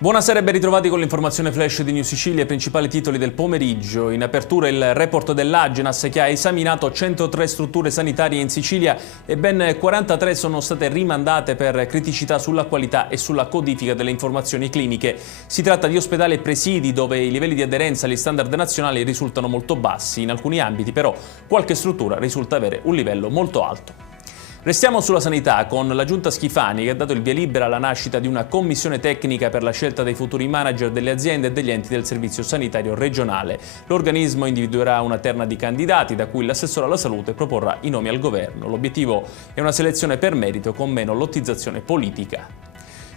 Buonasera e ben ritrovati con l'informazione flash di News Sicilia, i principali titoli del pomeriggio. In apertura il report dell'Agenas che ha esaminato 103 strutture sanitarie in Sicilia e ben 43 sono state rimandate per criticità sulla qualità e sulla codifica delle informazioni cliniche. Si tratta di ospedali e presidi dove i livelli di aderenza agli standard nazionali risultano molto bassi. In alcuni ambiti però qualche struttura risulta avere un livello molto alto. Restiamo sulla sanità con la Giunta Schifani che ha dato il via libera alla nascita di una commissione tecnica per la scelta dei futuri manager delle aziende e degli enti del servizio sanitario regionale. L'organismo individuerà una terna di candidati da cui l'assessore alla salute proporrà i nomi al governo. L'obiettivo è una selezione per merito con meno lottizzazione politica.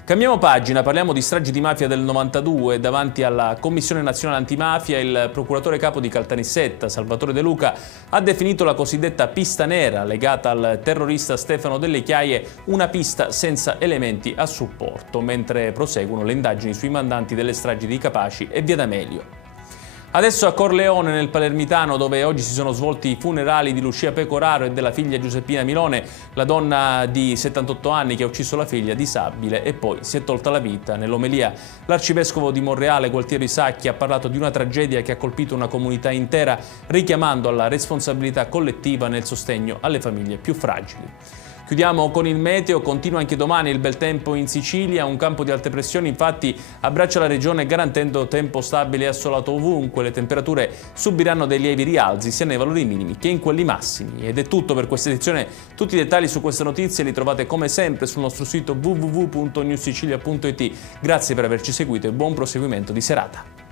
Cambiamo pagina, parliamo di stragi di mafia del 92. Davanti alla Commissione Nazionale Antimafia il procuratore capo di Caltanissetta, Salvatore De Luca, ha definito la cosiddetta pista nera legata al terrorista Stefano Delle Chiaie una pista senza elementi a supporto, mentre proseguono le indagini sui mandanti delle stragi di Capaci e Via D'Amelio. Adesso a Corleone, nel Palermitano, dove oggi si sono svolti i funerali di Lucia Pecoraro e della figlia Giuseppina Milone, la donna di 78 anni che ha ucciso la figlia disabile e poi si è tolta la vita. Nell'omelia l'arcivescovo di Monreale, Gualtiero Isacchi, ha parlato di una tragedia che ha colpito una comunità intera, richiamando alla responsabilità collettiva nel sostegno alle famiglie più fragili. Chiudiamo con il meteo, continua anche domani il bel tempo in Sicilia, un campo di alte pressioni infatti abbraccia la regione garantendo tempo stabile e assolato ovunque, le temperature subiranno dei lievi rialzi sia nei valori minimi che in quelli massimi. Ed è tutto per questa edizione, tutti i dettagli su queste notizie li trovate come sempre sul nostro sito www.newssicilia.it. Grazie per averci seguito e buon proseguimento di serata.